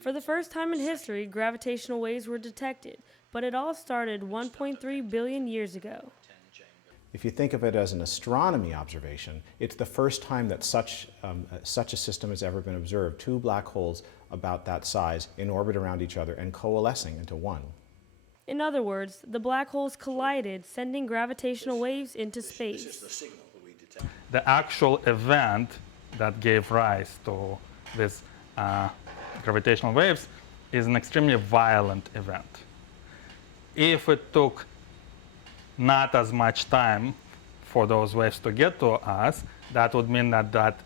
For the first time in history, gravitational waves were detected, but it all started 1.3 billion years ago. If you think of it as an astronomy observation, it's the first time that such a system has ever been observed. Two black holes about that size in orbit around each other and coalescing into one. In other words, the black holes collided, sending gravitational waves into space. The actual event that gave rise to these gravitational waves is an extremely violent event. If it took not as much time for those waves to get to us, that would mean that that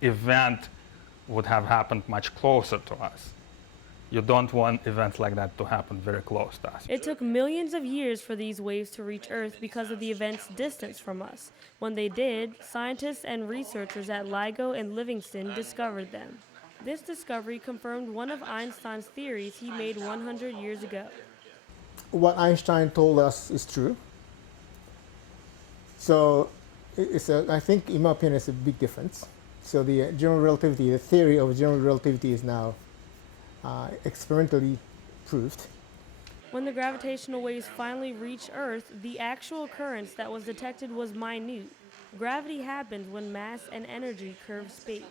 event would have happened much closer to us. You don't want events like that to happen very close to us. It took millions of years for these waves to reach Earth because of the event's distance from us. When they did, scientists and researchers at LIGO and Livingston discovered them. This discovery confirmed one of Einstein's theories he made 100 years ago. What Einstein told us is true. So I think, in my opinion, it's a big difference. So the general relativity, the theory of general relativity is now experimentally proved. When the gravitational waves finally reached Earth, the actual occurrence that was detected was minute. Gravity happens when mass and energy curve space.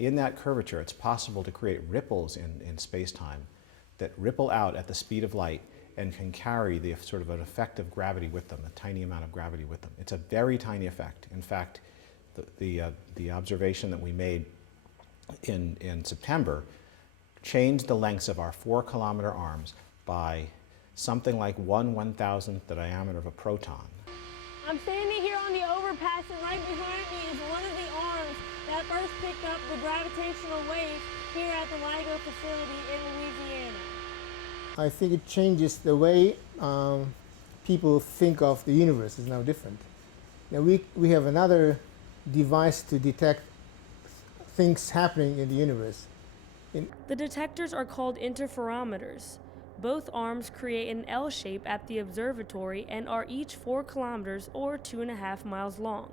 In that curvature, it's possible to create ripples in space-time that ripple out at the speed of light and can carry the sort of an effect of gravity with them, a tiny amount of gravity with them. It's a very tiny effect. In fact, the observation that we made in September changed the lengths of our 4-kilometer arms by something like 1/1000th the diameter of a proton. I'm standing here on the overpass, and right behind me is one of the arms that first picked up the gravitational waves here at the LIGO facility in Louisiana. I think it changes the way people think of the universe is now different. Now we have another device to detect things happening in the universe. The detectors are called interferometers. Both arms create an L shape at the observatory and are each 4 kilometers or 2.5 miles long.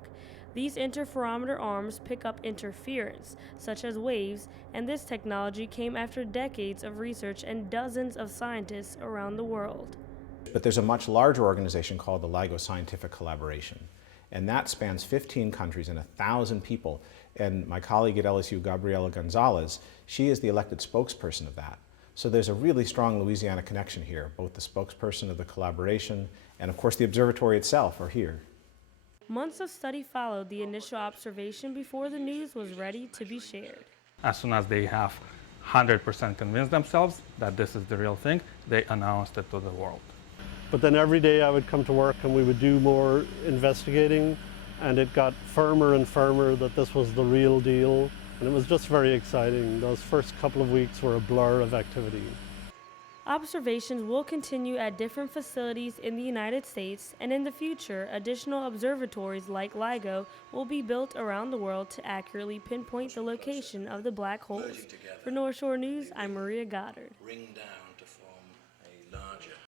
These interferometer arms pick up interference, such as waves, and this technology came after decades of research and dozens of scientists around the world. But there's a much larger organization called the LIGO Scientific Collaboration, and that spans 15 countries and 1,000 people. And my colleague at LSU, Gabriela Gonzalez, she is the elected spokesperson of that. So there's a really strong Louisiana connection here. Both the spokesperson of the collaboration and, of course, the observatory itself are here. Months of study followed the initial observation before the news was ready to be shared. As soon as they have 100% convinced themselves that this is the real thing, they announced it to the world. But then every day I would come to work and we would do more investigating, and it got firmer and firmer that this was the real deal, and it was just very exciting. Those first couple of weeks were a blur of activity. Observations will continue at different facilities in the United States, and in the future, additional observatories like LIGO will be built around the world to accurately pinpoint the location of the black holes. For North Shore News, I'm Maria Goddard.